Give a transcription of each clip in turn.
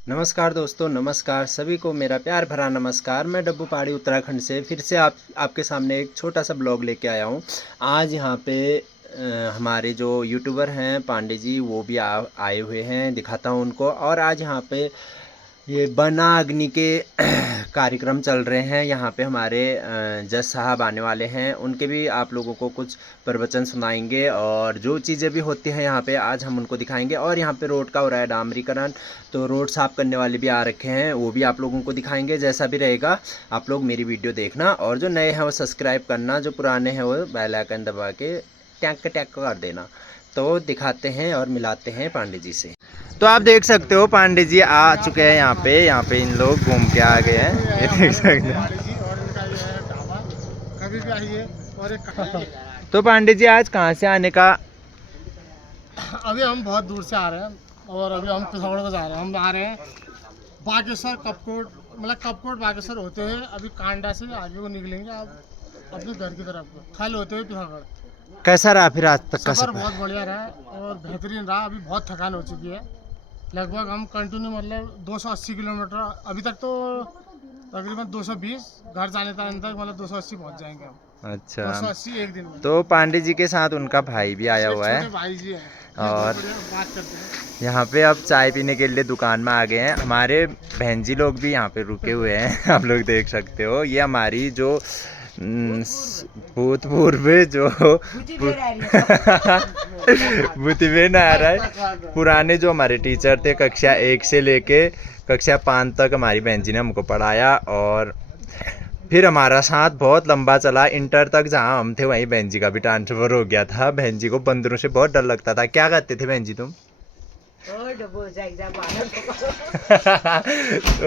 नमस्कार दोस्तों, नमस्कार सभी को मेरा प्यार भरा नमस्कार। मैं डब्बू पहाड़ी उत्तराखंड से फिर से आपके सामने एक छोटा सा ब्लॉग लेके आया हूँ। आज यहाँ पे हमारे जो यूट्यूबर हैं पांडे जी वो भी आए हुए हैं, दिखाता हूँ उनको। और आज यहाँ पे ये बना अग्नि के कार्यक्रम चल रहे हैं। यहाँ पे हमारे जज साहब आने वाले हैं, उनके भी आप लोगों को कुछ प्रवचन सुनाएंगे और जो चीज़ें भी होती हैं यहाँ पे आज हम उनको दिखाएंगे। और यहाँ पे रोड का हो रहा है डामरीकरण, तो रोड साफ़ करने वाले भी आ रखे हैं, वो भी आप लोगों को दिखाएंगे। जैसा भी रहेगा आप लोग मेरी वीडियो देखना, और जो नए हैं वो सब्सक्राइब करना, जो पुराने हैं वो बेल आइकन दबा के टैक टैक कर देना। तो दिखाते हैं और मिलाते हैं पांडे जी से। तो आप देख सकते हो पांडे जी आ चुके हैं यहाँ पे इन लोग घूम के आ गए हैं, ये देख सकते हैं। कभी भी आइए। और तो पांडे जी आज कहाँ से आने का? अभी हम बहुत दूर से आ रहे हैं और अभी हम पिथौरागढ़ को जा रहे हैं। हम आ रहे हैं बागेश्वर कपकोट, मतलब कपकोट बागेश्वर होते हुए अभी कांडा से आगे को निकलेंगे आप अपने घर की तरफ को, थल होते हुए पिथौरागढ़। कैसा रहा फिर आज तक का सफ़र सफर? बहुत बढ़िया रहा और बेहतरीन रहा। अभी बहुत थकान हो चुकी है। लगभग हम कंटिन्यू मतलब 280 किलोमीटर अभी तक, तो तकरीबन 220 घर जाने तक मतलब 280 पहुंच जाएंगे हम। अच्छा, 280 एक दिन में। तो पांडे जी के साथ उनका भाई भी आया एक हुआ छोटे है। भाई जी हैं, और बात करते हैं। यहाँ पे अब चाय पीने के लिए दुकान में आ गए हैं। हमारे बहन जी लोग भी यहाँ पे रुके हुए हैं आप लोग देख सकते हो। ये हमारी जो भूतपूर्व जो भूतिबेन आ रहा है, पुराने जो हमारे टीचर थे कक्षा 1 से लेके कक्षा 5 तक हमारी बहन जी ने हमको पढ़ाया। और फिर हमारा साथ बहुत लंबा चला, इंटर तक जहाँ हम थे वहीं बहन जी का भी ट्रांसफ़र हो गया था। बहन जी को बंदरों से बहुत डर लगता था। क्या करते थे बहन जी तुम? तो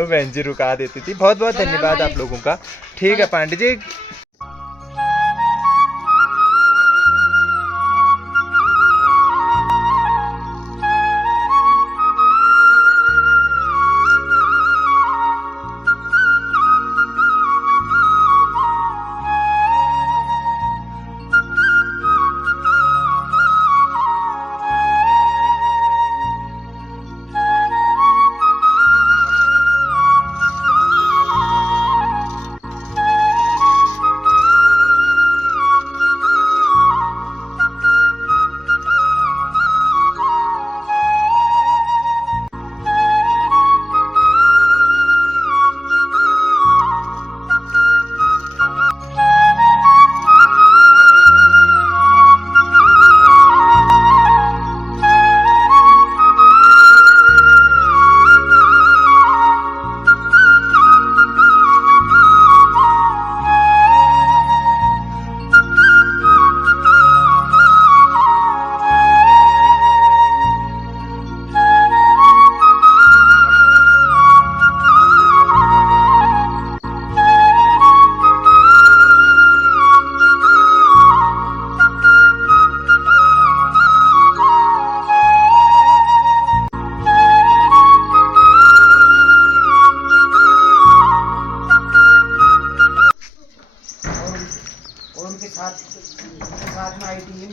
बहन जी रुका देती थी। बहुत बहुत धन्यवाद आप लोगों का। ठीक है पांडे जी। साथ में आई टीम,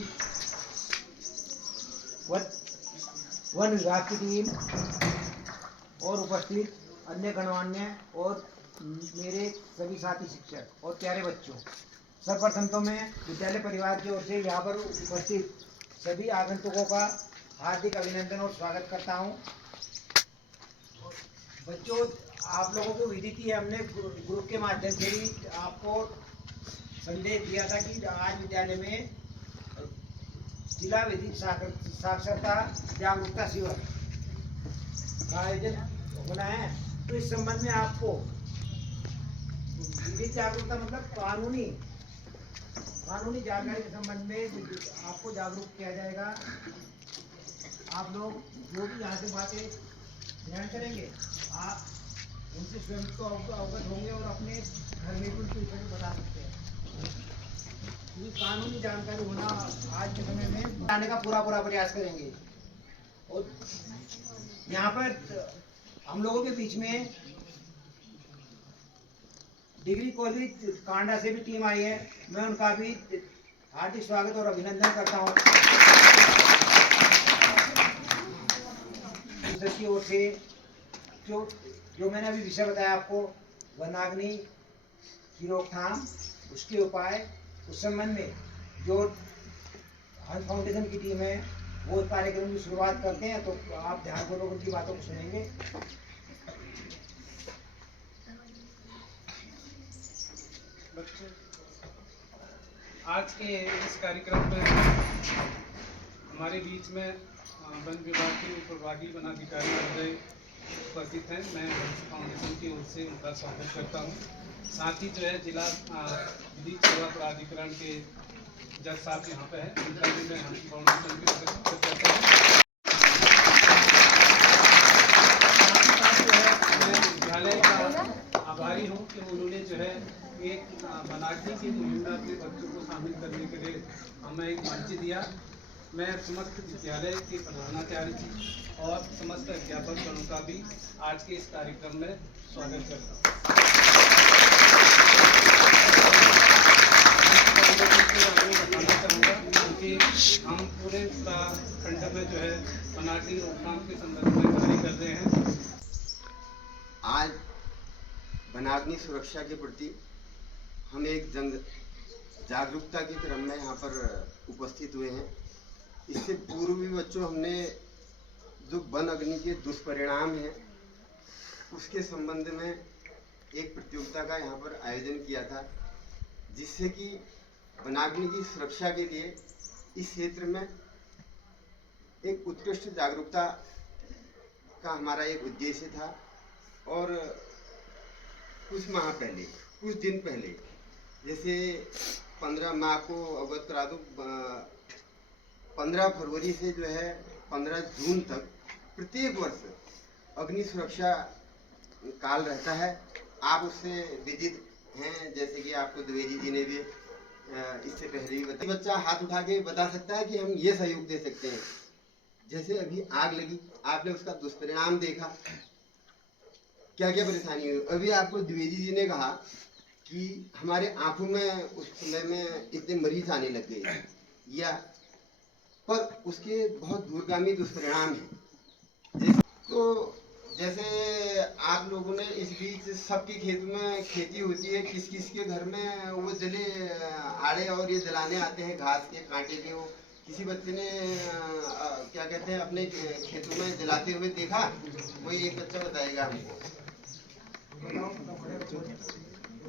वन विभाग की टीम और उपस्थित अन्य गणमान्य और मेरे सभी साथी शिक्षक और प्यारे बच्चों, सर्वप्रथम तो मैं विद्यालय परिवार की ओर से यहाँ पर उपस्थित सभी आगंतुकों का हार्दिक अभिनंदन और स्वागत करता हूँ। बच्चों, आप लोगों को विदित ही हमने ग्रुप के माध्यम से ही आपको संदेश दिया था कि आज विद्यालय में जिला विधिक साक्षरता जागरूकता शिविर का आयोजन होना है। तो इस संबंध में आपको विधिक जागरूकता मतलब कानूनी जानकारी के संबंध में आपको जागरूक किया जाएगा। आप लोग जो भी यहाँ से बातें ध्यान करेंगे, आप उनसे स्वयं तो अवगत होंगे और अपने घर में भी उनको बता सकते हैं। कानूनी जानकारी होना आज के समय में लाने का पूरा प्रयास करेंगे। और यहाँ पर हम लोगों के बीच में डिग्री कॉलेज कांडा से भी टीम आई है। मैं उनका भी हार्दिक स्वागत और अभिनंदन करता हूँ। की ओर से जो मैंने अभी विषय बताया आपको, वनाग्नि की रोकथाम, उसके उपाय, उस संबंध में जो हंस फाउंडेशन की टीम है वो कार्यक्रम की शुरुआत करते हैं, तो आप ध्यानपूर्वक उनकी बातों को सुनेंगे। आज के इस कार्यक्रम में हमारे बीच में वन विभाग के प्रभागी वनाधिकारी महोदय उपस्थित हैं। मैं हंस फाउंडेशन की ओर से उनका स्वागत करता हूं। साथ ही जो है जिला विधिक सेवा प्राधिकरण के जज साहब यहाँ पे हैं, उनका भी मैं हंस फाउंडेशन की ओर से स्वागत करता हूँ। मैं विद्यालय का आभारी हूँ कि उन्होंने जो है एक वनाग्नि की मुहिम में अपने बच्चों को शामिल करने के लिए हमें एक मंच दिया। मैं समस्त विद्यालय के प्रधानाचार्य जी और समस्त अध्यापक गणों का भी आज के इस कार्यक्रम में स्वागत करता हूँ। बताना चाहूँगा क्योंकि हम पूरे खंड में जो है वनाग्नि रोकथाम के संदर्भ में कार्य कर रहे हैं। आज वनाग्नि सुरक्षा के प्रति हम एक जागरूकता के क्रम में यहाँ पर उपस्थित हुए हैं। इससे पूर्व भी बच्चों हमने जो वन अग्नि के दुष्परिणाम हैं उसके संबंध में एक प्रतियोगिता का यहाँ पर आयोजन किया था, जिससे कि वनाग्नि की सुरक्षा के लिए इस क्षेत्र में एक उत्कृष्ट जागरूकता का हमारा एक उद्देश्य था। और कुछ माह पहले, कुछ दिन पहले, जैसे 15 माह को अवगत करा दूं, 15 फरवरी से जो है 15 जून तक प्रत्येक वर्ष अग्नि सुरक्षा काल रहता है। आप उससे विदित हैं, जैसे कि आपको द्विवेदी जी ने भी इससे पहले भी बताया। बच्चा हाथ उठा के बता सकता है कि हम ये सहयोग दे सकते हैं। जैसे अभी आग लगी, आपने उसका दुष्परिणाम देखा, क्या क्या परेशानी हुई। अभी आपको द्विवेदी जी ने कहा कि हमारे आंखों में उस समय में इतने मरीज आने लग गए, या पर उसके बहुत दूरगामी दुष्परिणाम हैं। तो जैसे आप लोगों ने इस बीच सबके खेत में खेती होती है, किस किस के घर में वो जले आड़े और ये जलाने आते हैं घास के कांटे के। वो किसी बच्चे ने क्या कहते हैं अपने खेतों में जलाते हुए देखा, वही एक बच्चा बताएगा हमको।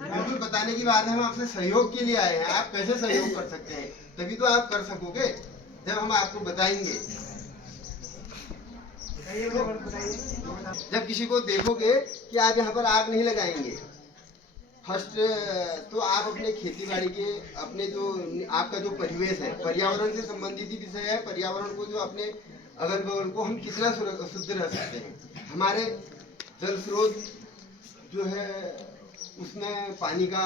बिल्कुल बताने की बात है, हम आपसे सहयोग के लिए आए हैं। आप कैसे सहयोग कर सकते हैं, तभी तो आप कर सकोगे जब हम आपको बताएंगे। जब किसी को देखोगे कि आप यहाँ पर आग नहीं लगाएंगे, फर्स्ट तो आप अपने खेती बाड़ी के अपने जो आपका जो परिवेश है, पर्यावरण से संबंधित ही विषय है। पर्यावरण को जो अपने अगल बगल को हम कितना शुद्ध रह सकते हैं। हमारे जल स्रोत जो है उसमें पानी का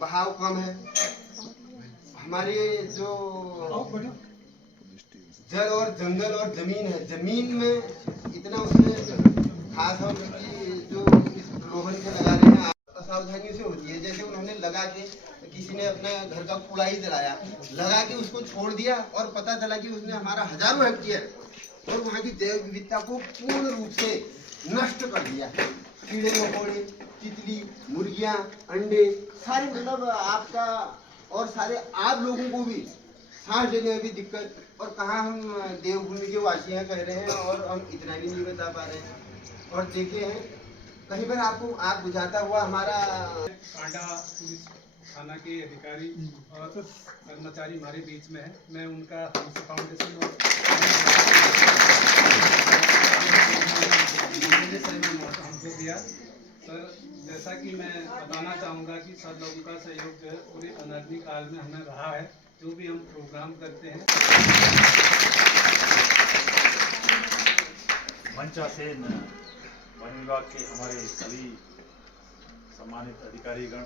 बहाव कम है। हमारे जो जल और जंगल और जमीन है, जमीन में इतना उसमें खास और जो इस प्रलोभन से लगा रहे हैं असावधानियों से होती है। जैसे उन्होंने लगा के, किसी ने अपने घर का कूड़ा ही जलाया, लगा के उसको छोड़ दिया और पता चला कि उसने हमारा हजारों हेक्टेयर और वहाँ की जैव विविधता को पूर्ण रूप से नष्ट कर दिया। कीड़े मकोड़े, तितली, मुर्गियां, अंडे, सारे मतलब आपका और सारे आप लोगों को भी सांस लेने में भी दिक्कत। और कहाँ हम देवभूमि के वासी हैं कह रहे हैं, और हम इतना भी नहीं बता पा रहे हैं। और देखे हैं कहीं पर आपको आग बुझाता हुआ हमारा कांडा पुलिस थाना के अधिकारी और कर्मचारी हमारे बीच में है। मैं उनका हंस फाउंडेशन और हमको दिया। सर, जैसा कि मैं बताना चाहूँगा कि सब लोगों का सहयोग जो है पूरे वनाग्नि काल में हमें रहा है। जो भी हम प्रोग्राम करते हैं, मंचासेन वन विभाग के हमारे सभी सम्मानित अधिकारीगण,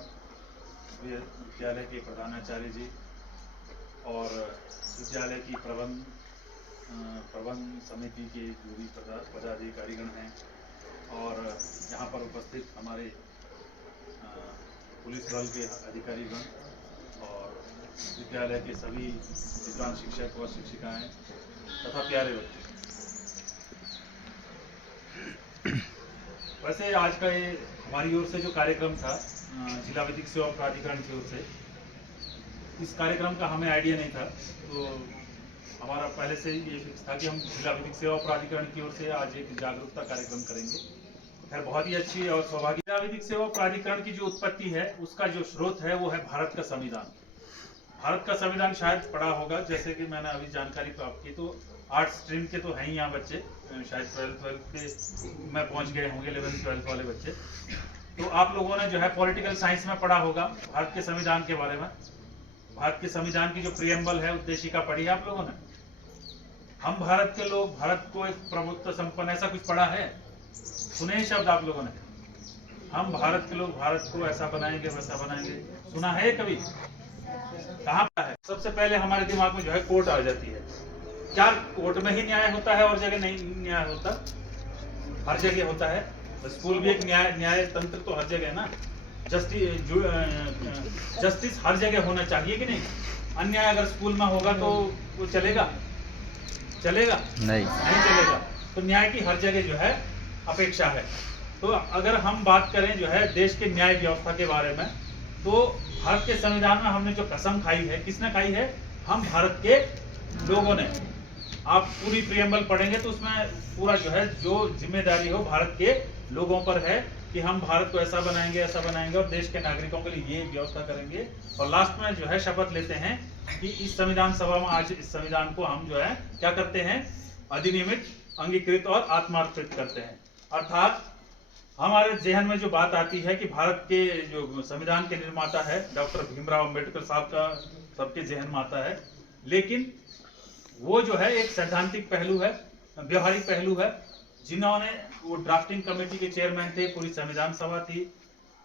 विद्यालय के प्रधानाचार्य जी और विद्यालय की प्रबंध समिति के जो भी पदाधिकारीगण हैं, और यहाँ पर उपस्थित हमारे पुलिस बल के अधिकारीगण और विद्यालय के सभी विद्वान शिक्षक और शिक्षिकाएं तथा प्यारे बच्चे, वैसे आज का ये हमारी ओर से जो कार्यक्रम था जिला विधिक सेवा प्राधिकरण की ओर से, इस कार्यक्रम का हमें आइडिया नहीं था, तो हमारा पहले से ये फिक्स था कि हम जिला विधिक सेवा प्राधिकरण की ओर से आज एक जागरूकता कार्यक्रम करेंगे। खैर बहुत ही अच्छी और सौभाग्य। जिला विधिक सेवा प्राधिकरण की जो उत्पत्ति है उसका जो स्रोत है वो है भारत का संविधान। भारत का संविधान शायद पढ़ा होगा, जैसे कि मैंने अभी जानकारी प्राप्त की तो आर्ट्स स्ट्रीम के तो हैं ही यहाँ बच्चे, शायद 12th के में पहुँच गए होंगे, 11th 12th वाले बच्चे। तो आप लोगों ने जो है पॉलिटिकल साइंस में पढ़ा होगा भारत के संविधान के बारे में। भारत के संविधान की जो प्रियम्बल है, उद्देशिका पढ़ी है आप लोगों ने। हम भारत के लोग, भारत को एक प्रभुत्व संपन्न, ऐसा कुछ पढ़ा है? सुने शब्द आप लोगों ने, हम भारत के लोग भारत को ऐसा बनाएंगे वैसा बनाएंगे, सुना है कभी? कहाँ पर है? सबसे पहले हमारे दिमाग में जो है कोर्ट आ जाती है। क्या कोर्ट में ही न्याय होता है और जगह नहीं न्याय होता? हर जगह होता है। स्कूल भी एक न्याय तंत्र तो हर जगह है ना। जस्टिस हर जगह होना चाहिए कि नहीं? अन्याय अगर स्कूल में होगा तो वो चलेगा? नहीं चलेगा। तो न्याय की हर जगह जो है अपेक्षा है। तो अगर हम बात करें जो है देश के न्याय व्यवस्था के बारे में, तो भारत के संविधान में हमने जो कसम खाई है, किसने खाई है? हम भारत के लोगों ने। आप पूरी प्रियम्बल पढ़ेंगे तो उसमें पूरा जो है जो जिम्मेदारी हो भारत के लोगों पर है कि हम भारत को ऐसा बनाएंगे और देश के नागरिकों के लिए ये व्यवस्था करेंगे। और लास्ट में जो है शपथ लेते हैं कि इस संविधान सभा में आज इस संविधान को हम जो है क्या करते हैं? अधिनियमित, अंगीकृत और आत्मार्पित करते हैं। अर्थात हमारे जहन में जो बात आती है कि भारत के जो संविधान के निर्माता है डॉक्टर भीमराव अंबेडकर साहब का सबके जहन में आता है, लेकिन वो जो है एक सैद्धांतिक पहलू है, व्यवहारिक पहलू है। जिन्होंने वो ड्राफ्टिंग कमेटी के चेयरमैन थे, पूरी संविधान सभा थी,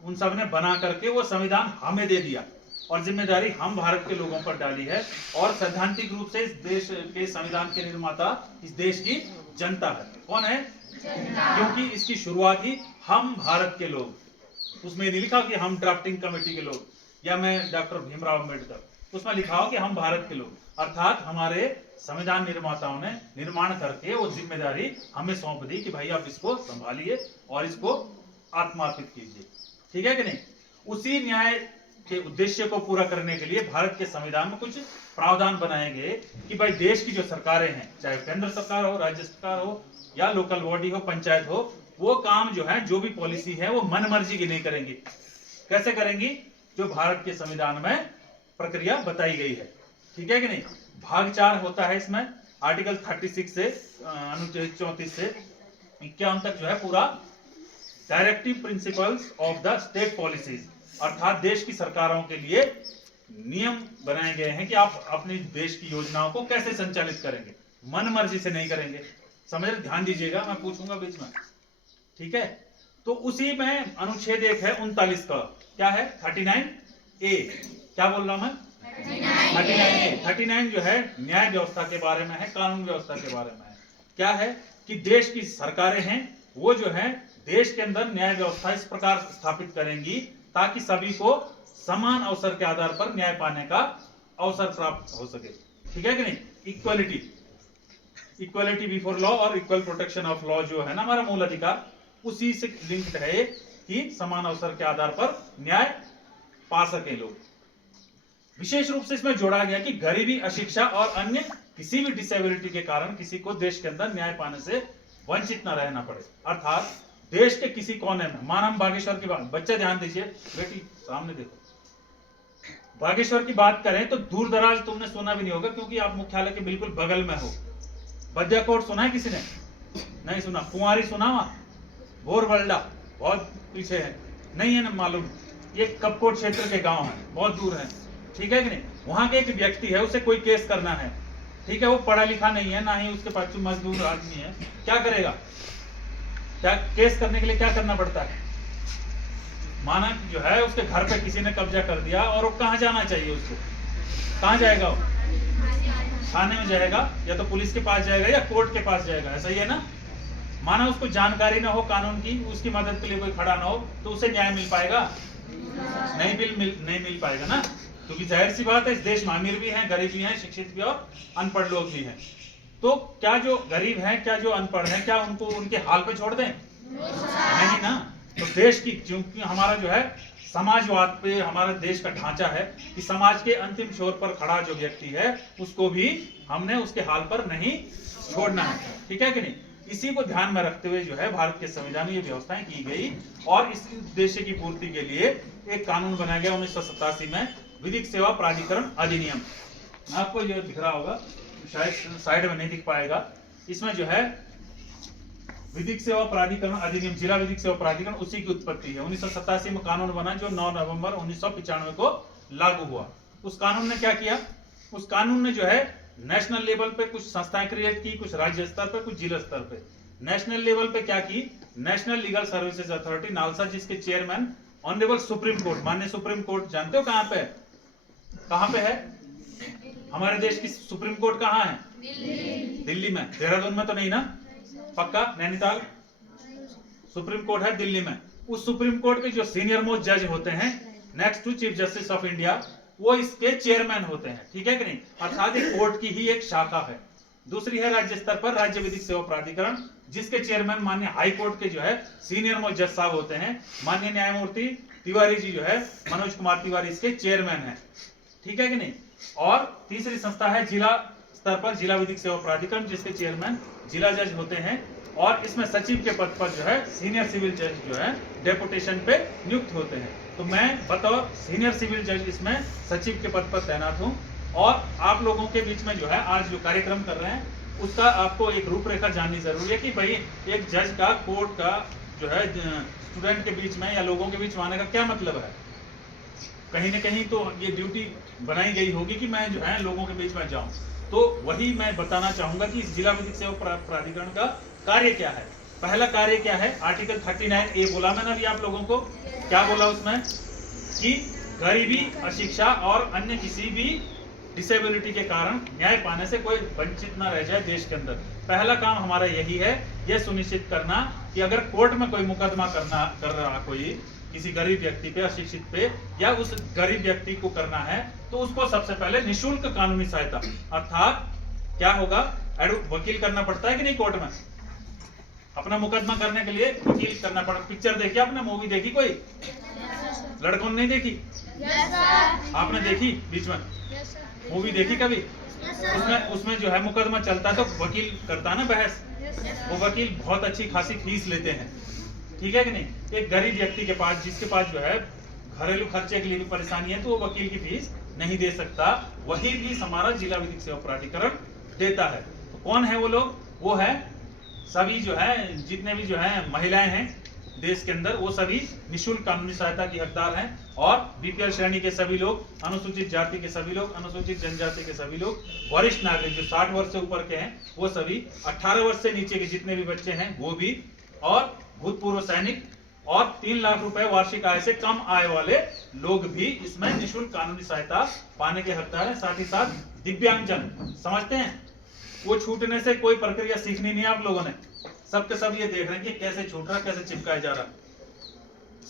उन सब ने बना करके वो संविधान हमें दे दिया और जिम्मेदारी हम भारत के लोगों पर डाली है। और सैद्धांतिक रूप से इस देश के संविधान के निर्माता इस देश की जनता है। कौन है? क्योंकि इसकी शुरुआत ही हम भारत के लोग। उसमें नहीं लिखा कि हम ड्राफ्टिंग कमेटी के लोग या मैं डॉक्टर भीमराव अंबेडकर, उसमें लिखा हो कि हम भारत के लोग। अर्थात हमारे संविधान निर्माताओं ने निर्माण करके वो जिम्मेदारी हमें सौंप दी कि भाई आप इसको संभालिए और इसको आत्मार्पित कीजिए। ठीक है कि नहीं? उसी न्याय के उद्देश्य को पूरा करने के लिए भारत के संविधान में कुछ प्रावधान बनाए गए कि भाई देश की जो सरकारें हैं, चाहे केंद्र सरकार हो, राज्य सरकार हो या लोकल बॉडी हो, पंचायत हो, वो काम जो है, जो भी पॉलिसी है वो मन मर्जी की नहीं करेंगी। कैसे करेंगी? जो भारत के संविधान में प्रक्रिया बताई गई है। ठीक है कि नहीं? भाग 4 होता है इसमें, आर्टिकल 36 से अनुच्छेद 34 से 51 तक जो है पूरा directive principles of the state policies, अर्थात देश की सरकारों के लिए नियम बनाए गए हैं कि आप अपने देश की योजनाओं को कैसे संचालित करेंगे, मन मर्जी से नहीं करेंगे। समझ, ध्यान दीजिएगा, मैं पूछूंगा बीच में। ठीक है? तो उसी में अनुच्छेद 1 है 39 का, क्या है? 39A। क्या बोल रहा हूं मैं? 39A। 39 जो है न्याय व्यवस्था के बारे में है, कानून व्यवस्था के बारे में है। क्या है कि देश की सरकारें हैं वो जो है देश के अंदर न्याय व्यवस्था इस प्रकार स्थापित करेंगी ताकि सभी को समान अवसर के आधार पर न्याय पाने का अवसर प्राप्त हो सके। ठीक है कि नहीं? इक्वलिटी बिफोर लॉ और इक्वल प्रोटेक्शन ऑफ लॉ जो है ना हमारा मूल अधिकार, उसी से लिंक्ड है कि समान अवसर के आधार पर न्याय पा सके लोग। विशेष रूप से इसमें जोड़ा गया कि गरीबी, अशिक्षा और अन्य किसी भी डिसेबिलिटी के कारण किसी को देश के अंदर न्याय पाने से वंचित न रहना पड़े। अर्थात देश के किसी कोने में, मान हम बागेश्वर की बात, बच्चे ध्यान दीजिए, बेटी सामने देखो, बागेश्वर की बात करें तो दूर दराज तुमने सुना भी नहीं होगा क्योंकि आप मुख्यालय के बिल्कुल बगल में हो। बद्याकोट सुना है किसी ने? नहीं सुना। कुंवारी सुना? वहां बोरवल्डा बहुत पीछे है, नहीं है ना मालूम। ये कपकोट क्षेत्र के गांव है, बहुत दूर है। ठीक है कि नहीं? वहां के एक व्यक्ति है, उसे कोई केस करना है, ठीक है, वो पढ़ा लिखा नहीं है, ना ही उसके पास मजदूर आदमी है, क्या करेगा? क्या केस करने के लिए क्या करना पड़ता है? माना जो है उसके घर पे किसी ने कब्जा कर दिया और वो कहाँ जाना चाहिए उसको? कहाँ जाएगा वो? थाने में जाएगा या तो पुलिस के पास जाएगा या कोर्ट के पास जाएगा, ऐसा ही है ना? माना उसको जानकारी ना हो कानून की, उसकी मदद के लिए कोई खड़ा ना हो, तो उसे न्याय मिल पाएगा? नहीं मिल पाएगा ना, क्योंकि जाहिर सी बात है इस देश में अमीर भी हैं, गरीब भी हैं, शिक्षित भी और अनपढ़ लोग भी हैं। तो क्या जो गरीब हैं, क्या जो अनपढ़ हैं, क्या उनको उनके हाल पे छोड़ दें? नहीं ना। तो देश की, क्योंकि हमारा जो है समाजवाद पे हमारा देश का ढांचा है कि समाज के अंतिम छोर पर खड़ा जो व्यक्ति है उसको भी हमने उसके हाल पर नहीं छोड़ना है, ठीक है कि नहीं। इसी को ध्यान में रखते हुए जो है भारत के संविधान में ये व्यवस्थाएं की गई और इस उद्देश्य की पूर्ति के लिए एक कानून बनाया गया 1987 में, विधिक सेवा प्राधिकरण अधिनियम। आपको ये दिख रहा होगा, शायद साइड में नहीं दिख पाएगा। इसमें जो है विधिक सेवा प्राधिकरण अधिनियम, जिला विधिक सेवा प्राधिकरण, उसी की उत्पत्ति है। 1987 में कानून बना जो 9 नवंबर 1995 को लागू हुआ। उस कानून ने क्या किया, उस कानून ने जो है नेशनल लेवल पे कुछ संस्थाएं क्रिएट की, कुछ राज्य स्तर पे, कुछ जिला स्तर पे। नेशनल लेवल पे क्या की, national legal services authority NALSA, जिसके चेयरमैन ऑनरेबल सुप्रीम कोर्ट, माननीय सुप्रीम कोर्ट, जानते हो कहां पे है, कहां पे है हमारे देश की सुप्रीम कोर्ट? कहां है? दिल्ली में। देहरादून में तो नहीं ना, पक्का? नैनीताल सुप्रीम कोर्ट है दिल्ली में। उस सुप्रीम कोर्ट के जो सीनियर मोस्ट जज होते हैं next to chief justice of India, वो इसके चेयरमैन होते हैं, ठीक है कि नहीं। अर्थात एक कोर्ट की ही एक शाखा है। दूसरी है राज्य स्तर पर राज्य विधिक सेवा प्राधिकरण, जिसके चेयरमैन माननीय हाई कोर्ट के जो है सीनियर मोस्ट जज साहब होते हैं। माननीय न्यायमूर्ति तिवारी जी जो है, मनोज कुमार तिवारी, इसके चेयरमैन है, ठीक है कि नहीं। और तीसरी संस्था है जिला स्तर पर जिला विधिक सेवा प्राधिकरण, जिसके चेयरमैन जिला जज होते हैं। और इसमें सचिव के पद पर जो है सीनियर सिविल जज जो है डेपुटेशन पे नियुक्त होते हैं। तो मैं बतौर सीनियर सिविल जज इसमें सचिव के पद पर तैनात हूं। और आप लोगों के बीच में जो है आज जो कार्यक्रम कर रहे हैं उसका आपको एक रूपरेखा जाननी जरूरी है कि भाई एक जज का, कोर्ट का जो है स्टूडेंट के बीच में या लोगों के बीच में आने का क्या मतलब है। कहीं ना कहीं तो ये ड्यूटी बनाई गई होगी कि मैं जो है लोगों के बीच में जाऊं। तो वही मैं बताना चाहूंगा कि इस जिला विधिक सेवा प्राधिकरण का कार्य क्या है। पहला कार्य क्या है, आर्टिकल 39A बोला मैंने अभी आप लोगों को। क्या बोला उसमें कि गरीबी, अशिक्षा और अन्य किसी भी डिसेबिलिटी के कारण न्याय पाने से कोई वंचित ना रह जाए देश के अंदर। पहला काम हमारा यही है, यह सुनिश्चित करना कि अगर कोर्ट में कोई मुकदमा कर रहा कोई किसी गरीब व्यक्ति पे, अशिक्षित पे, या उस गरीब व्यक्ति को करना है तो उसको सबसे पहले निःशुल्क कानूनी सहायता, अर्थात क्या होगा, वकील करना पड़ता है कि नहीं कोर्ट में। अपना मुकदमा करने के लिए वकील करना पड़ता। पिक्चर देखी आपने, मूवी देखी कोई? लड़कों ने नहीं देखी? आपने देखी बीच में मूवी देखी कभी? उसमें जो है मुकदमा चलता है तो वकील करता है ना बहस। वो वकील बहुत अच्छी खासी फीस लेते हैं, ठीक है कि नहीं। एक गरीब व्यक्ति के पास, जिसके पास जो है घरेलू खर्चे के लिए भी परेशानी है, तो वो वकील की फीस नहीं दे सकता। वही फीस हमारा जिला विधिक सेवा प्राधिकरण देता है। तो कौन है वो लोग? वो है सभी जो है, जितने भी जो है महिलाएं हैं देश के अंदर, वो सभी निःशुल्क कानूनी सहायता की हकदार हैं। और बीपीएल श्रेणी के सभी लोग, अनुसूचित जाति के सभी लोग, अनुसूचित जनजाति के सभी लोग, वरिष्ठ नागरिक जो 60 वर्ष से ऊपर के हैं वो सभी, 18 वर्ष से नीचे के जितने भी बच्चे हैं वो भी, और भूतपूर्व सैनिक, और 3 लाख रुपए वार्षिक आय से कम आय वाले लोग भी इसमें निःशुल्क कानूनी सहायता पाने के हकदार हैं। साथ ही साथ दिव्यांगजन, समझते हैं वो छूटने से कोई प्रक्रिया सीखनी नहीं है आप लोगों ने, सबके सब ये देख रहे हैं कि कैसे छूट रहा, कैसे चिपकाया जा रहा,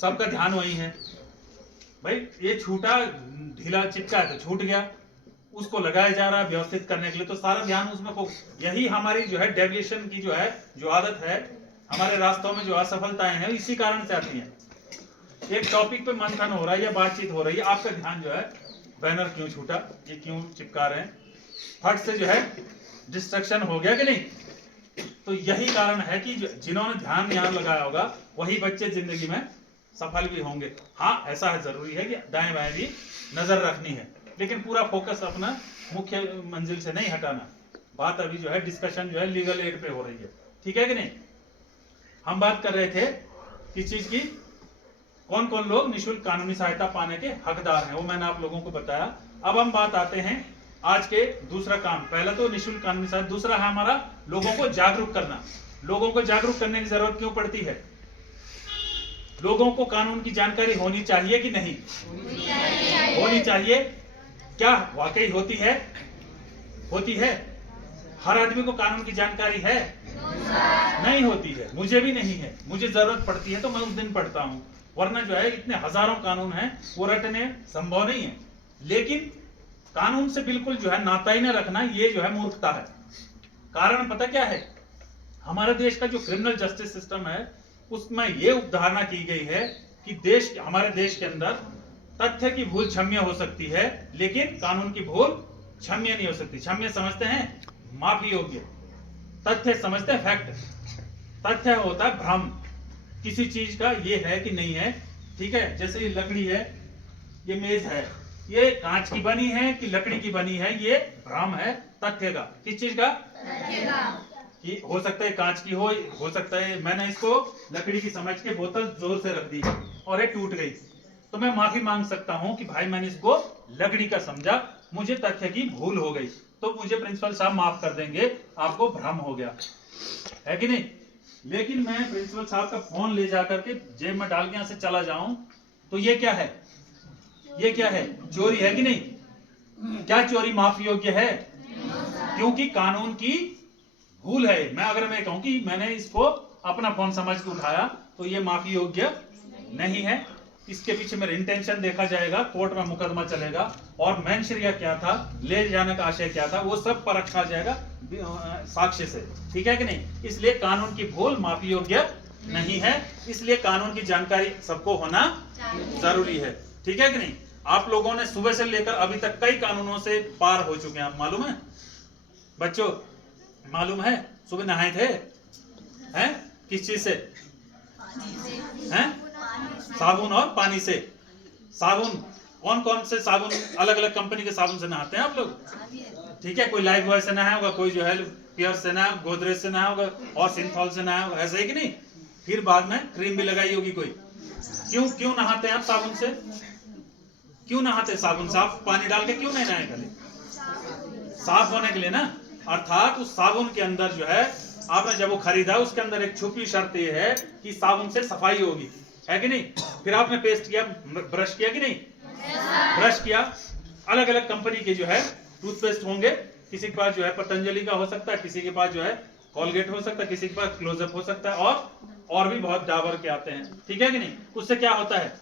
सबका ध्यान वही है। भाई ये छूटा, ढीला चिपका है तो छूट गया, उसको लगाया जा रहा है व्यवस्थित करने के लिए, तो सारा ध्यान उसमें। यही हमारी जो है डेविएशन की जो है जो आदत है, हमारे रास्तों में जो असफलताएं हैं इसी कारण से आती हैं। एक टॉपिक पे मंथन हो रहा है या बातचीत हो रही है, आपका ध्यान जो है बैनर क्यों छूटा, ये क्यों चिपका रहे हैं, फट से जो है डिस्ट्रक्शन हो गया कि नहीं। तो यही कारण है कि जिन्होंने ध्यान यहाँ लगाया होगा वही बच्चे जिंदगी में सफल भी होंगे। हाँ, ऐसा है, जरूरी है कि दाएं बाएं भी नजर रखनी है, लेकिन पूरा फोकस अपना मुख्य मंजिल से नहीं हटाना। बात अभी जो है डिस्कशन जो है लीगल एड पे हो रही है, ठीक है कि नहीं। हम बात कर रहे थे किस चीज की, कौन कौन लोग निःशुल्क कानूनी सहायता पाने के हकदार हैं, वो मैंने आप लोगों को बताया। अब हम बात आते हैं आज के दूसरा काम। पहला तो निःशुल्क कानूनी सहायता, दूसरा है हमारा लोगों को जागरूक करना। लोगों को जागरूक करने की जरूरत क्यों पड़ती है? लोगों को कानून की जानकारी होनी चाहिए कि नहीं? होनी चाहिए। क्या वाकई होती है? होती है? हर आदमी को कानून की जानकारी है? नहीं होती है, मुझे भी नहीं है। मुझे जरूरत पड़ती है तो मैं उस दिन पढ़ता हूं, वरना जो है इतने हजारों कानून हैं वो रटने संभव नहीं है। लेकिन कानून से बिल्कुल जो है नाता ही न रखना, ये जो है मूर्खता है। कारण पता क्या है? हमारे देश का जो क्रिमिनल जस्टिस सिस्टम है उसमें ये उपधारणा की गई है कि हमारे देश के अंदर तथ्य की भूल क्षम्य हो सकती है, लेकिन कानून की भूल क्षम्य नहीं हो सकती। क्षम्य समझते हैं माफी योग्य, तथ्य समझते हैं फैक्ट। तथ्य होता है भ्रम किसी चीज का, ये है कि नहीं है, ठीक है। जैसे ये लकड़ी है, ये मेज है, ये कांच की बनी है कि लकड़ी की बनी है, ये भ्रम है तथ्य का। किस चीज का? कि हो सकता है कांच की हो सकता है मैंने इसको लकड़ी की समझ के बोतल जोर से रख दी और ये टूट गई, तो मैं माफी मांग सकता हूं कि भाई मैंने इसको लकड़ी का समझा, मुझे तथ्य की भूल हो गई, तो मुझे प्रिंसिपल साहब माफ कर देंगे, आपको भ्रम हो गया, है कि नहीं। लेकिन मैं प्रिंसिपल साहब का फोन ले जाकर के जेब में डाल के यहां से चला जाऊं, तो ये क्या है? ये क्या है? चोरी है कि नहीं? क्या चोरी माफी योग्य है? क्योंकि कानून की भूल है। अगर मैं कहूं कि मैंने इसको अपना फोन समझ के उठाया, तो ये माफी योग्य नहीं है। इसके पीछे मेरा इंटेंशन देखा जाएगा, कोर्ट में मुकदमा चलेगा, और मेंशरिया क्या था, ले जाने का आशय क्या था, वो सब परखा जाएगा साक्ष्य से, ठीक है कि नहीं। इसलिए कानून की भूल माफी योग्य नहीं है, इसलिए कानून की जानकारी सबको होना जरूरी है, ठीक है कि नहीं। आप लोगों ने सुबह से लेकर अभी तक कई कानूनों से पार हो चुके हैं, आप मालूम है बच्चों? मालूम है? सुबह नहाए थे हैं? किस चीज से? हैं? साबुन और पानी से। साबुन कौन कौन से साबुन, अलग अलग कंपनी के साबुन से नहाते हैं आप लोग, ठीक है। कोई लाइफ बॉय से नहाया होगा, कोई जो है पियर से नहाया, गोदरेज से नहाया होगा, और सिंथॉल से नहाया होगा, ऐसा है कि नहीं। फिर बाद में क्रीम भी लगाई होगी कोई। क्यों नहाते हैं आप साबुन से? क्यों नहाते? साबुन साफ पानी डाल के क्यों नहीं नहाए? खाली साफ होने के लिए ना। अर्थात उस साबुन के अंदर जो है, आपने जब वो खरीदा, उसके अंदर एक छुपी शर्त ये है कि साबुन से सफाई होगी, है कि नहीं। फिर आपने पेस्ट किया, ब्रश किया कि नहीं? ब्रश किया। अलग अलग कंपनी के जो है टूथपेस्ट होंगे, किसी के पास जो है पतंजलि का हो सकता है, किसी के पास जो है कोलगेट हो सकता है, किसी के पास क्लोजअप हो सकता है, और भी बहुत डाबर के आते हैं, ठीक है कि नहीं। उससे क्या होता है?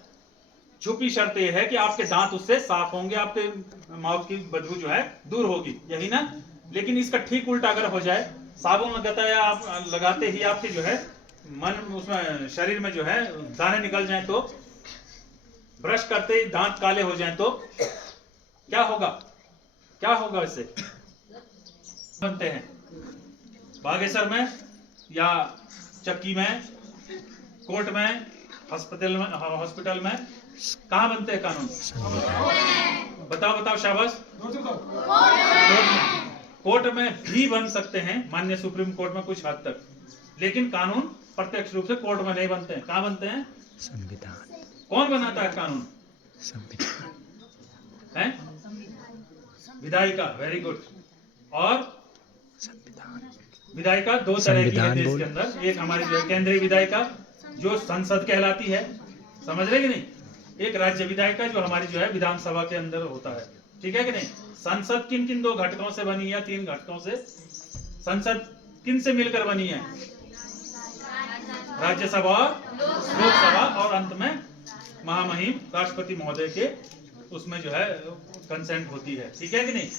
छुपी शर्त यह है कि आपके दांत उससे साफ होंगे, आपके माउथ की बदबू जो है दूर होगी, यही ना। लेकिन इसका ठीक उल्टा अगर हो जाए, साबुन लगाता है, आप लगाते ही आपके जो है मन उसमें शरीर में जो है दाने निकल जाएं, तो ब्रश करते ही दांत काले हो जाएं, तो क्या होगा? क्या होगा? इससे बनते हैं बागेश्वर में या चक्की में, कोर्ट में, हॉस्पिटल में, कहां बनते हैं कानून? बताओ शाबाश। कोर्ट में भी बन सकते हैं, माननीय सुप्रीम कोर्ट में कुछ हद तक, लेकिन कानून प्रत्यक्ष रूप से कोर्ट में नहीं बनते हैं। कहां बनते हैं? संविधान। कौन बनाता है कानून? संविधान है, विधायिका। Very good. और विधायिका दो तरह की है देश के अंदर। एक हमारी जो है केंद्रीय विधायिका, जो संसद कहलाती है, समझ रहे कि नहीं। एक राज्य विधायिका जो हमारी जो है विधानसभा के अंदर होता है, ठीक है कि नहीं। संसद किन किन दो घटकों से बनी है? 3 घटकों से। संसद किन से मिलकर बनी है? राज्यसभा और लोकसभा, और अंत में महामहिम राष्ट्रपति महोदय के उसमें जो है कंसेंट होती है, ठीक है कि नहीं।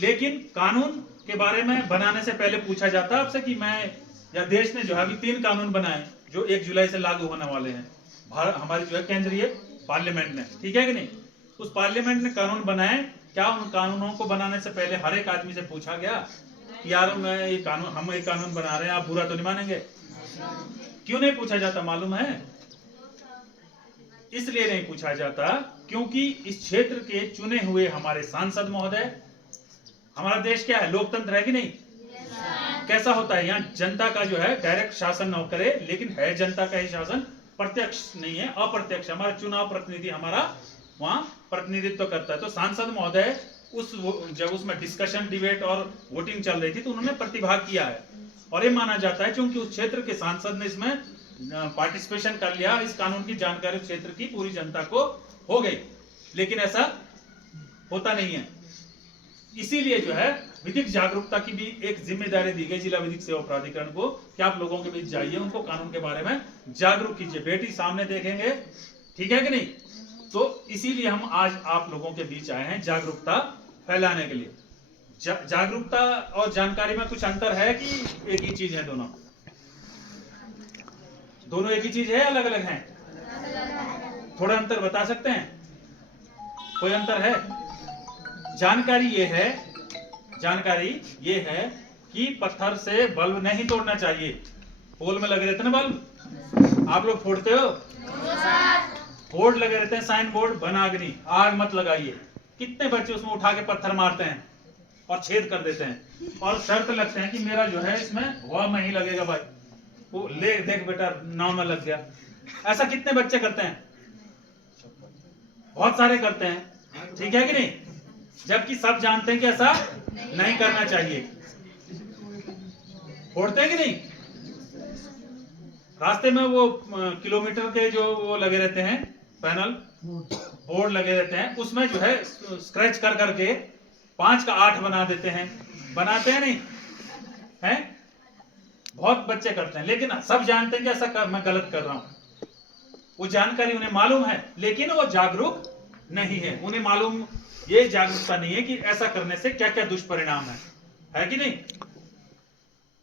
लेकिन कानून के बारे में बनाने से पहले पूछा जाता है आपसे कि मैं या देश ने जो है अभी 3 कानून बनाए जो 1 जुलाई से लागू होने वाले हैं, हमारी जो है केंद्रीय पार्लियामेंट ने, ठीक है कि नहीं। उस पार्लियामेंट ने कानून बनाए। क्या उन कानूनों को बनाने से पहले हर एक आदमी से पूछा गया कि यार हम ये कानून बना रहे हैं, आप बुरा तो नहीं मानेंगे? क्यों नहीं पूछा जाता मालूम है? इसलिए नहीं पूछा जाता क्योंकि इस क्षेत्र के चुने हुए हमारे सांसद महोदय, हमारा देश क्या है? लोकतंत्र है कि नहीं। कैसा होता है यहाँ? जनता का जो है डायरेक्ट शासन न करे, लेकिन है जनता का ही शासन, प्रत्यक्ष नहीं है, अप्रत्यक्ष। हमारा चुनाव प्रतिनिधि हमारा वहां प्रतिनिधित्व करता है। तो सांसद महोदय जब उसमें डिस्कशन, डिबेट और वोटिंग चल रही थी, तो उन्होंने प्रतिभाग किया है, और ये माना जाता है क्योंकि उस क्षेत्र के सांसद ने इसमें पार्टिसिपेशन कर लिया, इस कानून की जानकारी क्षेत्र की पूरी जनता को हो गई। लेकिन ऐसा होता नहीं है। इसीलिए जो है विधिक जागरूकता की भी एक जिम्मेदारी दी गई जिला विधिक सेवा प्राधिकरण को कि आप लोगों के बीच जाइए, उनको कानून के बारे में जागरूक कीजिए। बेटी सामने देखेंगे, ठीक है कि नहीं। तो इसीलिए हम आज आप लोगों के बीच आए हैं जागरूकता फैलाने के लिए। जागरूकता और जानकारी में कुछ अंतर है कि एक ही चीज है दोनों? दोनों एक ही चीज है, अलग अलग हैं? थोड़ा अंतर बता सकते हैं? कोई अंतर है? जानकारी ये है कि पत्थर से बल्ब नहीं तोड़ना चाहिए। पोल में लगे रहते हैं ना बल्ब, आप लोग फोड़ते हो? बोर्ड लगे रहते हैं, साइन बोर्ड, वनाग्नि, आग मत लगाइए। कितने बच्चे उसमें उठा के पत्थर मारते हैं और छेद कर देते हैं, और शर्त लगते हैं कि मेरा जो है इसमें हवा में ही लगेगा भाई, वो ले देख बेटा नाव में लग गया। ऐसा कितने बच्चे करते हैं? बहुत सारे करते हैं, ठीक है कि नहीं? जबकि सब जानते हैं कि ऐसा नहीं करना चाहिए। फोड़ते हैं कि नहीं? रास्ते में वो किलोमीटर के जो वो लगे रहते हैं पैनल, बोर्ड लगे रहते हैं, उसमें जो है स्क्रैच कर करके 5 का 8 बना देते हैं। बनाते हैं नहीं हैं? बहुत बच्चे करते हैं, लेकिन सब जानते हैं कि ऐसा मैं गलत कर रहा हूं। वो जानकारी उन्हें मालूम है, लेकिन वो जागरूक नहीं है। उन्हें मालूम, ये जागरूकता नहीं है कि ऐसा करने से क्या क्या दुष्परिणाम है कि नहीं?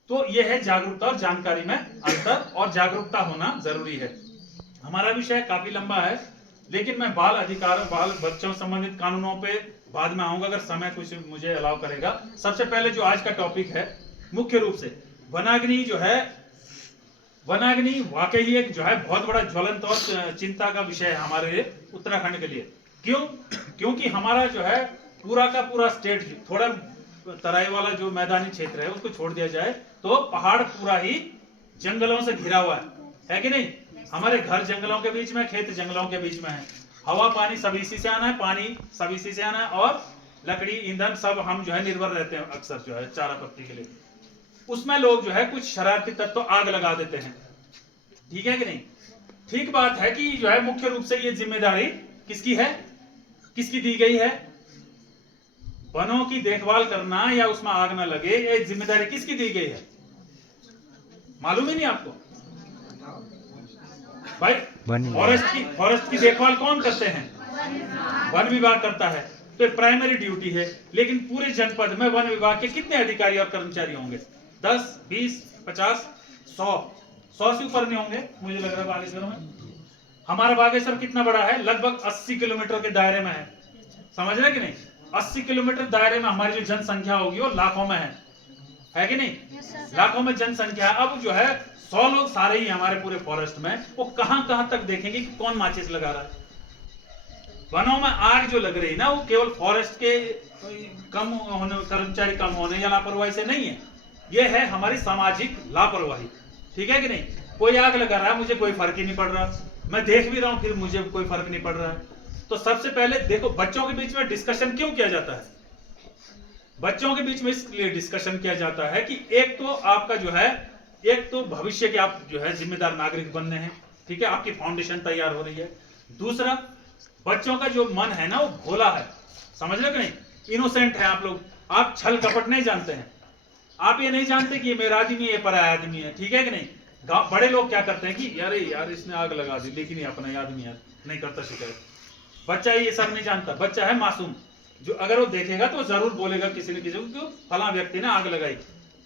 तो ये है जागरूकता और जानकारी में अंतर, और जागरूकता होना जरूरी है। हमारा विषय काफी लंबा है, लेकिन मैं बाल अधिकार, बाल बच्चों संबंधित कानूनों पे बाद में आऊंगा, अगर समय कुछ मुझे अलाउ करेगा। सबसे पहले जो आज का टॉपिक है मुख्य रूप से वनाग्नि जो है, वनाग्नि वाकई ही एक जो है बहुत बड़ा ज्वलंत और चिंता का विषय है हमारे उत्तराखंड के लिए। क्यों? क्योंकि हमारा जो है पूरा का पूरा स्टेट, थोड़ा तराई वाला जो मैदानी क्षेत्र है उसको छोड़ दिया जाए तो पहाड़ पूरा ही जंगलों से घिरा हुआ है कि नहीं? हमारे घर जंगलों के बीच में, खेत जंगलों के बीच में है, हवा पानी सब इसी से आना है, पानी सब इसी से आना है, और लकड़ी ईंधन सब हम जो है निर्भर रहते हैं अक्सर जो है चारा पत्ती के लिए। उसमें लोग जो है कुछ शरारती तत्व तो आग लगा देते हैं, ठीक है कि नहीं? ठीक बात है कि जो है मुख्य रूप से ये जिम्मेदारी किसकी है, किसकी दी गई है? वनों की देखभाल करना या उसमें आग ना लगे, ये जिम्मेदारी किसकी दी गई है? मालूम ही नहीं आपको भाई? फॉरेस्ट की देखभाल कौन करते हैं? वन विभाग करता है, तो प्राइमरी ड्यूटी है। लेकिन पूरे जनपद में वन विभाग के कितने अधिकारी और कर्मचारी होंगे? 10, 20, 50, 100 से ऊपर नहीं होंगे मुझे लग रहा है बागेश्वर में। हमारा बागेश्वर कितना बड़ा है? लगभग 80 किलोमीटर के दायरे में है, समझ रहे कि नहीं? 80 किलोमीटर दायरे में हमारी जो जनसंख्या होगी वो लाखों में है कि नहीं? लाखों में जनसंख्या। अब जो है 100 लोग सारे ही हमारे पूरे फॉरेस्ट में, वो कहां तक देखेंगे कि कौन माचिस लगा रहा है? वनों में आग जो लग रही ना, वो केवल फॉरेस्ट के कम होने, कर्मचारी कम होने या लापरवाही से नहीं है, ये है हमारी सामाजिक लापरवाही, ठीक है कि नहीं? कोई आग लगा रहा है, मुझे कोई फर्क ही नहीं पड़ रहा, मैं देख भी रहा हूं फिर मुझे कोई फर्क नहीं पड़ रहा है। तो सबसे पहले देखो, बच्चों के बीच में डिस्कशन क्यों किया जाता है? बच्चों के बीच में इसलिए डिस्कशन किया जाता है कि एक तो आपका जो है, एक तो भविष्य के आप जो है जिम्मेदार नागरिक बनने हैं, ठीक है, आपकी फाउंडेशन तैयार हो रही है। दूसरा, बच्चों का जो मन है ना वो भोला है, समझ रहे कि नहीं? इनोसेंट है आप लोग, आप छल कपट नहीं जानते हैं, आप ये नहीं जानते कि ये मेरा आदमी है, ये पराया आदमी है, ठीक है कि नहीं? बड़े लोग क्या करते हैं कि यार इसने आग लगा दी, लेकिन ये अपना आदमी है, नहीं करता शिकायत। बच्चा ये सब नहीं जानता, बच्चा है मासूम, जो अगर वो देखेगा तो जरूर बोलेगा किसी न किसी को, फला व्यक्ति ने आग लगाई।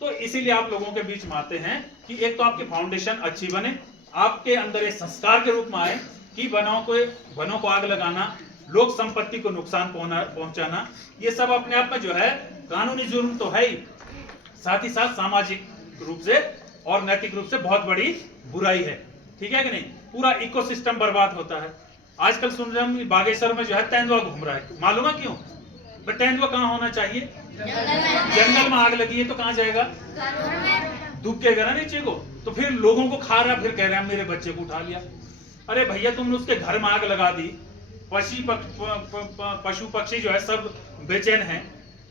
तो इसीलिए आप लोगों के बीच में आते हैं कि एक तो आपकी फाउंडेशन अच्छी बने, आपके अंदर एक संस्कार के रूप में आए कि वनों को आग लगाना, लोक संपत्ति को नुकसान पहुंचाना, ये सब अपने आप में जो है कानूनी जुर्म तो है ही, साथ ही साथ सामाजिक रूप से और नैतिक रूप से बहुत बड़ी बुराई है, ठीक है कि नहीं? पूरा इकोसिस्टम बर्बाद होता है। आजकल सुन रहे हम बागेश्वर में जो है तेंदुआ घूम रहा है, मालूम है क्यों? तेंदुआ कहाँ होना चाहिए? जंगल में आग लगी है तो कहाँ जाएगा? दुबकेगा ना नीचे को, तो फिर लोगों को खा रहा, फिर कह रहे हैं मेरे बच्चे को उठा लिया। अरे भैया, तुमने उसके घर में आग लगा दी, पशु पक्षी जो है सब बेचैन हैं।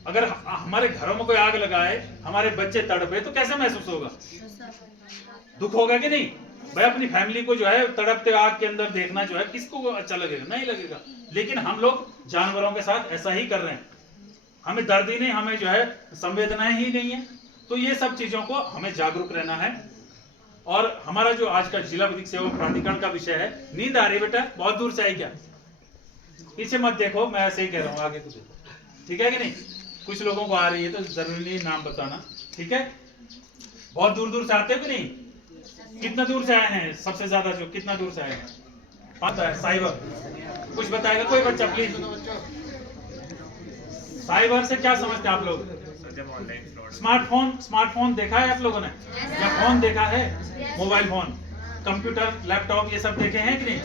अगर हमारे घरों में कोई आग लगाए, हमारे बच्चे तड़पे, तो कैसे महसूस होगा? दुख होगा कि नहीं? भाई अपनी फैमिली को जो है तड़पते आग के अंदर देखना जो है किसको अच्छा लगेगा? नहीं लगेगा। लेकिन हम लोग जानवरों के साथ ऐसा ही कर रहे हैं, हमें दर्द ही नहीं, हमें जो है संवेदनाएं ही नहीं है। तो ये सब चीजों को हमें जागरूक रहना है। और हमारा जो आज का जिला विधिक सेवा प्राधिकरण का विषय है, नींद आ रही बेटा? बहुत दूर से आई क्या? पीछे मत देखो, मैं ऐसे ही कह रहा हूँ, आगे कुछ, ठीक है कि नहीं? कुछ लोगों को आ रही है तो जरूरी नहीं नाम बताना, ठीक है? बहुत दूर दूर से आते हो कि नहीं? कितना दूर से आए हैं? सबसे ज्यादा जो कितना दूर से आए हैं? पता है साइबर, कुछ बताएगा कोई बच्चा प्लीज? साइबर से क्या समझते हैं आप लोग? स्मार्टफोन देखा है आप लोगों ने? या फोन देखा है? मोबाइल फोन, कंप्यूटर, लैपटॉप, ये सब देखे हैं कि नहीं?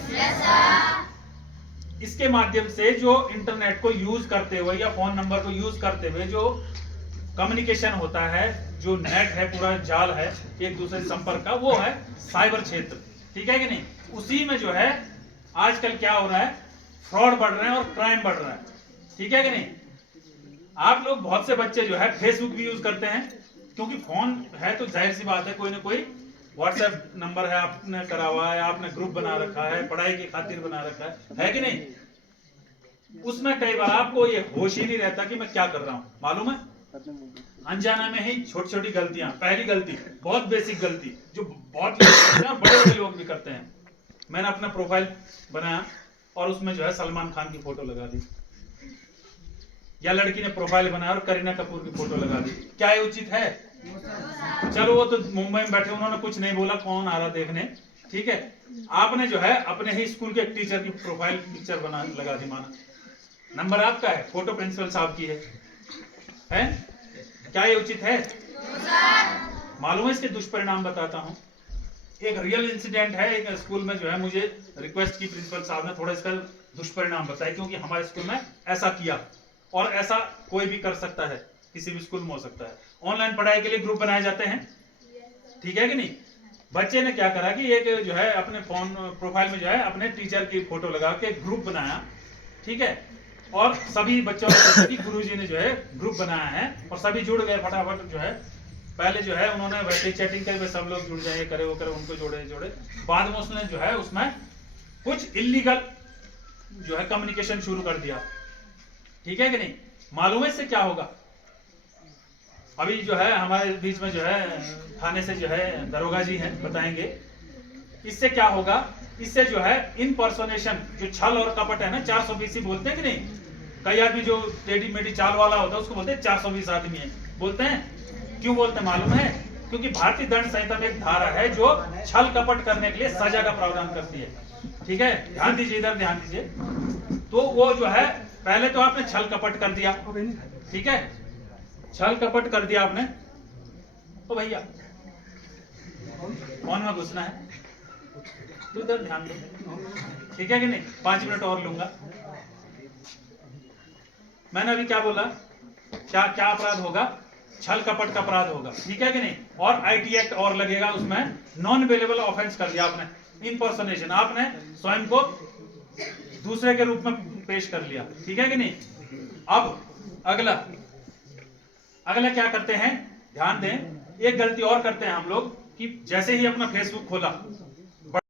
इसके माध्यम से जो इंटरनेट को यूज करते हुए या फोन नंबर को यूज करते हुए जो कम्युनिकेशन होता है, जो नेट है, पूरा जाल है एक दूसरे से संपर्क का, वो है साइबर क्षेत्र। ठीक है कि नहीं? उसी में जो है आजकल क्या हो रहा है, फ्रॉड बढ़ रहे हैं और क्राइम बढ़ रहा है। ठीक है कि नहीं? आप लोग बहुत से बच्चे जो है फेसबुक भी यूज करते हैं, क्योंकि फोन है तो जाहिर सी बात है कोई ना कोई व्हाट्सएप नंबर है आपने करा हुआ है, आपने ग्रुप बना रखा है, पढ़ाई की खातिर बना रखा है कि नहीं? उसमें कई बार आपको ये होश ही नहीं रहता कि मैं क्या कर रहा हूं, मालूम है? अनजाना में ही छोटी छोटी गलतियां, पहली गलती बहुत बेसिक गलती जो बहुत लोग करते हैं, बड़े बड़े लोग भी करते हैं। मैंने अपना प्रोफाइल बनाया और उसमें जो है सलमान खान की फोटो लगा दी, या लड़की ने प्रोफाइल बनाया और करीना कपूर की फोटो लगा दी। क्या ये उचित है? चलो वो तो मुंबई में बैठे, उन्होंने कुछ नहीं बोला, कौन आ रहा देखने। ठीक है, आपने जो है अपने ही स्कूल के टीचर की प्रोफाइल पिक्चर बना लगा दी, माना नंबर आपका है, फोटो प्रिंसिपल साहब की है? क्या ये उचित है? मालूम है इसके दुष्परिणाम बताता हूं। एक रियल इंसिडेंट है, एक स्कूल में जो है मुझे रिक्वेस्ट की प्रिंसिपल साहब ने थोड़ा इसका दुष्परिणाम बताया, क्योंकि हमारे स्कूल में ऐसा किया और ऐसा कोई भी कर सकता है, किसी भी स्कूल में हो सकता है। ऑनलाइन पढ़ाई के लिए ग्रुप बनाए जाते हैं, ठीक है कि नहीं? बच्चे ने क्या करा कि एक जो है अपने फोन प्रोफाइल में जो है अपने टीचर की फोटो लगा के ग्रुप बनाया, ठीक है, और सभी बच्चों ने गुरुजी ने जो है ग्रुप बनाया है और सभी जुड़ गए फटाफट। जो है पहले जो है उन्होंने वैसे ही चैटिंग करके सब लोग जुड़ जाए, करे वो करे, उनको जोड़े। बाद में उसने जो है उसमें कुछ इलीगल जो है कम्युनिकेशन शुरू कर दिया। ठीक है कि नहीं? मालूम है इससे क्या होगा? अभी जो है हमारे बीच में जो है थाने से जो है दरोगा जी हैं, बताएंगे इससे क्या होगा। इससे जो है इनपर्सोनेशन, जो छल और कपट है ना, 420 बोलते हैं कि नहीं? कई आदमी जो टेढ़ी मेढ़ी चाल वाला होता है उसको बोलते हैं 420 आदमी है, बोलते हैं। क्यों बोलते हैं मालूम है? क्योंकि भारतीय दंड संहिता में एक धारा है जो छल कपट करने के लिए सजा का प्रावधान करती है। ठीक है, ध्यान दीजिए, इधर ध्यान दीजिए। तो वो जो है पहले तो आपने छल कपट कर दिया, ठीक है, छल कपट कर दिया आपने। तो भैया फोन में घुसना है तो इधर ध्यान दो, ठीक है कि नहीं? 5 मिनट और लूंगा। मैंने अभी क्या बोला? क्या क्या अपराध होगा? छल कपट का अपराध होगा, ठीक है कि नहीं? और आईटी एक्ट और लगेगा उसमें। नॉन अवेलेबल ऑफेंस कर दिया आपने, इनपर्सोनेशन, आपने स्वयं को दूसरे के रूप में पेश कर लिया, ठीक है कि नहीं? अब अगला क्या करते हैं, ध्यान दें। एक गलती और करते हैं हम लोग कि जैसे ही अपना फेसबुक खोला